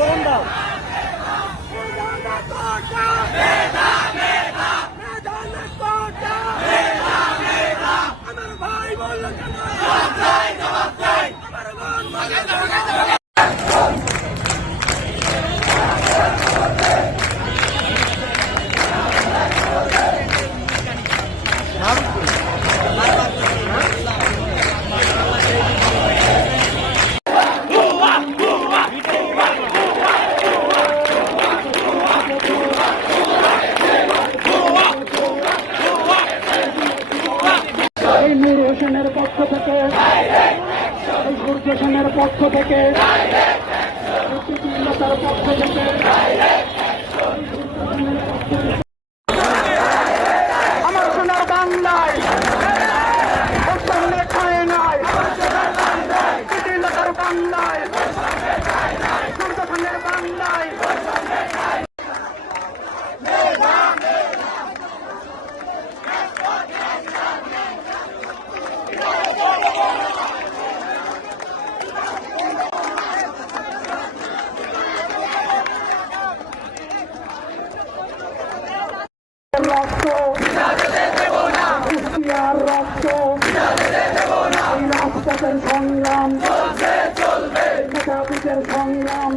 ফোরন দাও। আমার ভাই বলল কেন? আমার বোন এই নূর হোসেনের পক্ষ থেকে এই সূর্য সেনের পক্ষ থেকে পক্ষ থেকে রক্ত কুষ্টিয়ার রক্ত এই রাজপথের সংগ্রাম। সংগ্রাম।